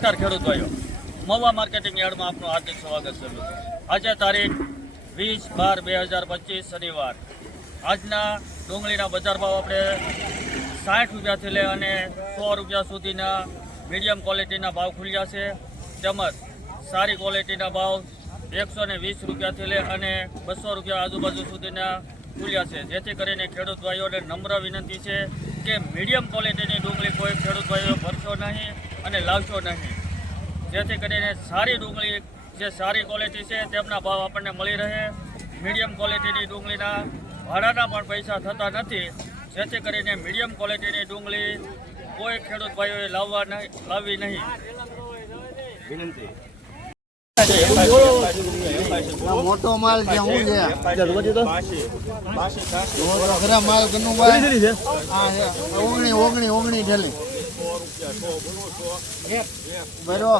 નમસ્કાર ખેડૂત ભાઈઓ, મહુવા માર્કેટિંગ યાર્ડમાં આપનું હાર્દિક સ્વાગત છે. આજે તારીખ 20/12/2025 શનિવાર. આજના ડુંગળીના બજાર ભાવ આપણે 60 રૂપિયાથી લઈ અને 100 રૂપિયા સુધીના મીડિયમ ક્વોલિટીના ભાવ ખુલ્યા છે. તેમજ સારી ક્વોલિટીના ભાવ 120 રૂપિયાથી લઈ અને 200 રૂપિયા આજુબાજુ સુધીના ખુલ્યા છે. જેથી કરીને ખેડૂત ભાઈઓને નમ્ર વિનંતી છે કે મીડિયમ ક્વોલિટીની ડુંગળી કોઈ ખેડૂત ભાઈઓ ભરશો નહીં અને લાવશો નહીં. જેથી કરીને સારી ડુંગળી જે સારી ક્વોલિટી છે તેમના ભાવ આપણને મળી રહે. મીડિયમ ક્વોલિટીની ડુંગળીના ભાડાના પણ પૈસા થતા નથી. જેથી કરીને મીડિયમ ક્વોલિટીની ડુંગળી કોઈ ખેડૂત ભાઈઓએ લાવવી નહીં. વિનંતી. મોટો માલ છે હું છે ખરા માલ કનું ભાઈ ઓગણી ઠેલી બરો.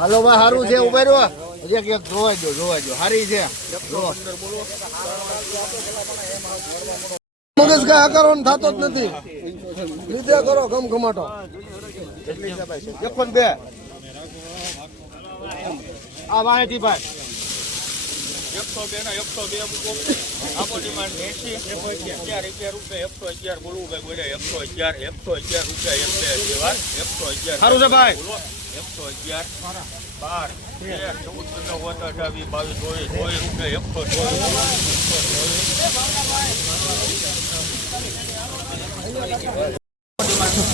હાલો ભાઈ સારું છે ઉભા રહ્યો એક જોવા દો સારી છે. મગજ કઈ આકારો થતો જ નથી. લીધે કરો ગમઘમાટો 102 આ વાહેથી ભાઈ 102 ના 102 મૂકો. આપો ડિમાન્ડ 80 રૂપિયા 111 બોલવું ભાઈ બોલે 111 રૂપિયા 111 સારું છે ભાઈ 111 12 13 14 15 18 20 22 રૂપિયા 122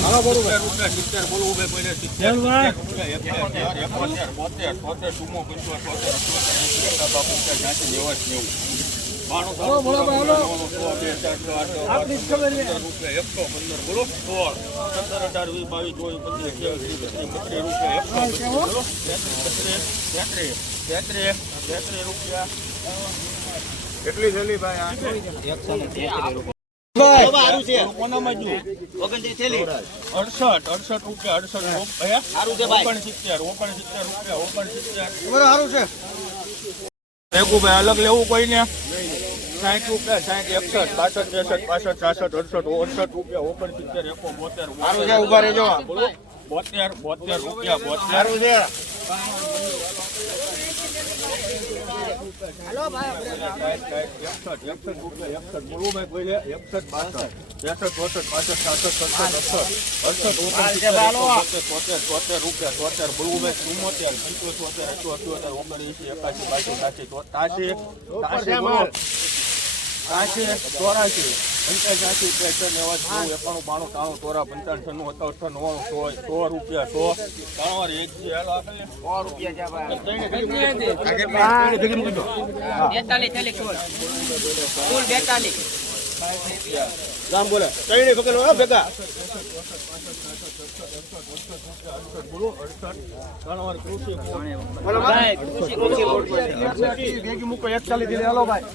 હાલો બરોબર રૂપિયા 70 બોલવું ભાઈ બોલે 70 કેટલી થેલી ભાઈ 163 અલગ લેવું કોઈને 60 રૂપિયા 60 61 62 63 65 66 67 68 69 રૂપિયા 69 ઉભા રહેજો 72 રૂપિયા 72 હાલો ભાઈ 61 રૂપિયા 61 બોલું ભાઈ બોલે 61 62 63 64 65 68 રૂપિયા 73 બોલું ભાઈ રામ બોલે કઈ પકડો ભેગા ભેગી મૂકો 41 થી હાલો ભાઈ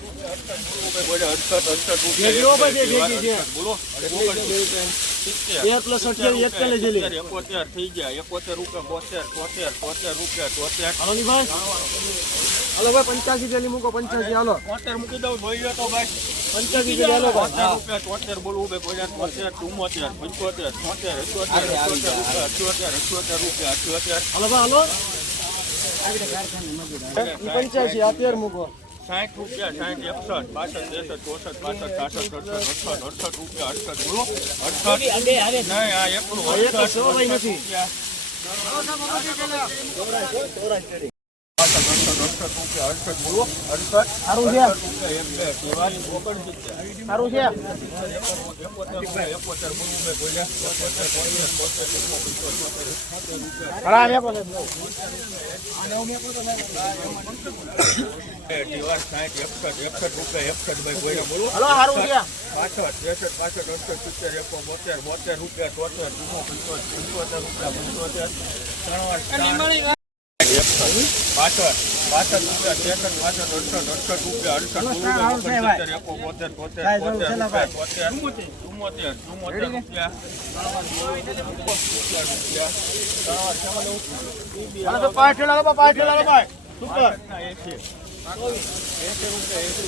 થઈ ગયા 71 રૂપિયા 72 હાલો ભાઈ 85 થેલી મૂકો 85 હાલો 72 મૂકી દઉં જોઈ તો ભાઈ 85 થેલી હાલો રૂપિયા 72 બોલવું ભાઈ 72 74 રૂપિયા 78 હાલો ભાઈ હાલો 85 અત્યારે મૂકો 60 રૂપિયા 60 61 62 63 64 65 રૂપિયા 68 બોલો 68 નહીં આ એકલું 68 નથી 68 બોલો 68 સારું છે સારું છે 70 રૂપિયા ₹2 ₹5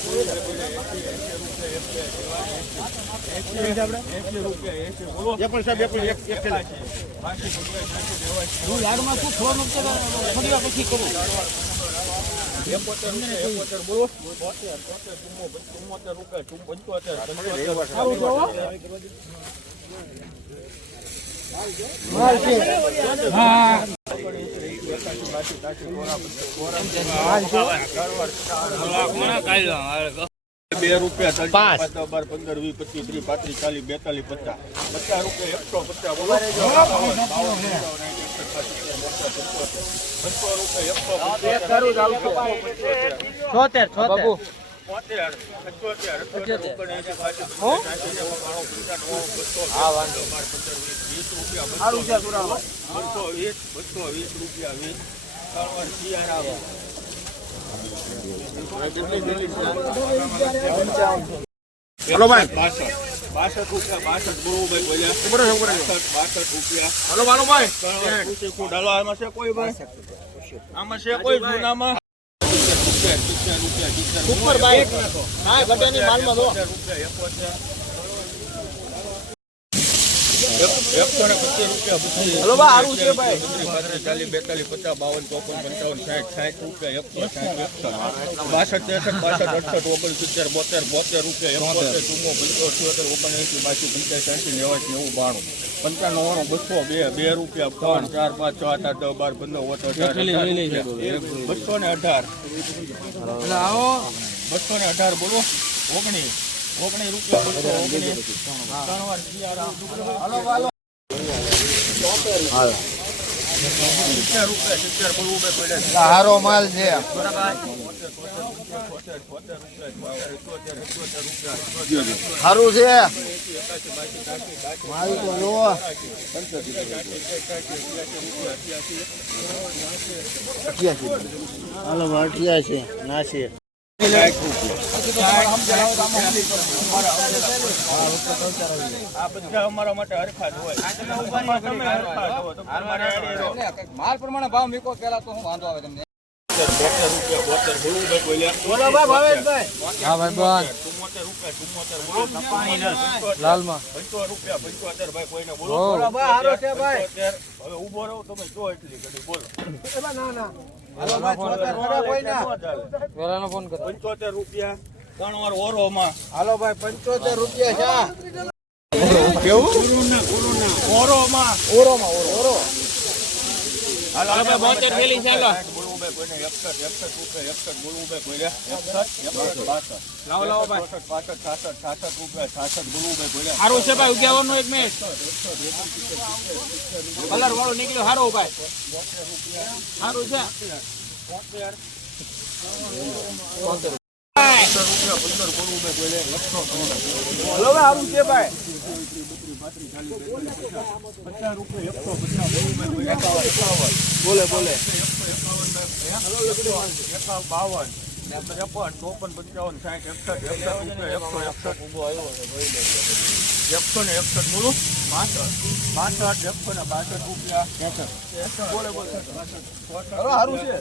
12 15 20 25 30 35 40 42 45 હલો ભાઈ 62 આમાં છે કોઈ ભાઈ આમાં છે કોઈ જૂનામાં ઉપર ભાઈ હા ઘટેની માલમાં દો હલો ભાઈ સારું છે ભાઈ 40 42 50 52 55 56 62 218 બોલો 19 રૂપિયા હારો માલ છે સારું છે માલ તો લો હાલો 88 ના છે આ બધા અમારા માટે હરખા જ હોય માલ પ્રમાણે ભાવ મૂકો પેલા તો હું વાંધો આવે તમને લાલમાં ઉભો રહો તમે જો એટલી ઘડી બોલો પેલાનો ફોન કરો 75 રૂપિયા 3 વાર ઓરોમાં હાલો ભાઈ 75 રૂપિયા છે ઓરોમાં ઓરો હાલો 72 થેલી ચાલો બોલવું બે કોઈને 61 રૂપિયા 61 બોલવું બે કોઈને 61 લાવો લાવો ભાઈ 65 66 રૂપિયા 66 બોલવું બે કોઈને સારું છે ભાઈ ઉગ્યાવાનો એક મિનિટ કલર વાળો નીકળ્યો સારો ભાઈ સારું છે 15 સારું છે ભાઈ બોલે 52 બોલો 62 રૂપિયા સારું છે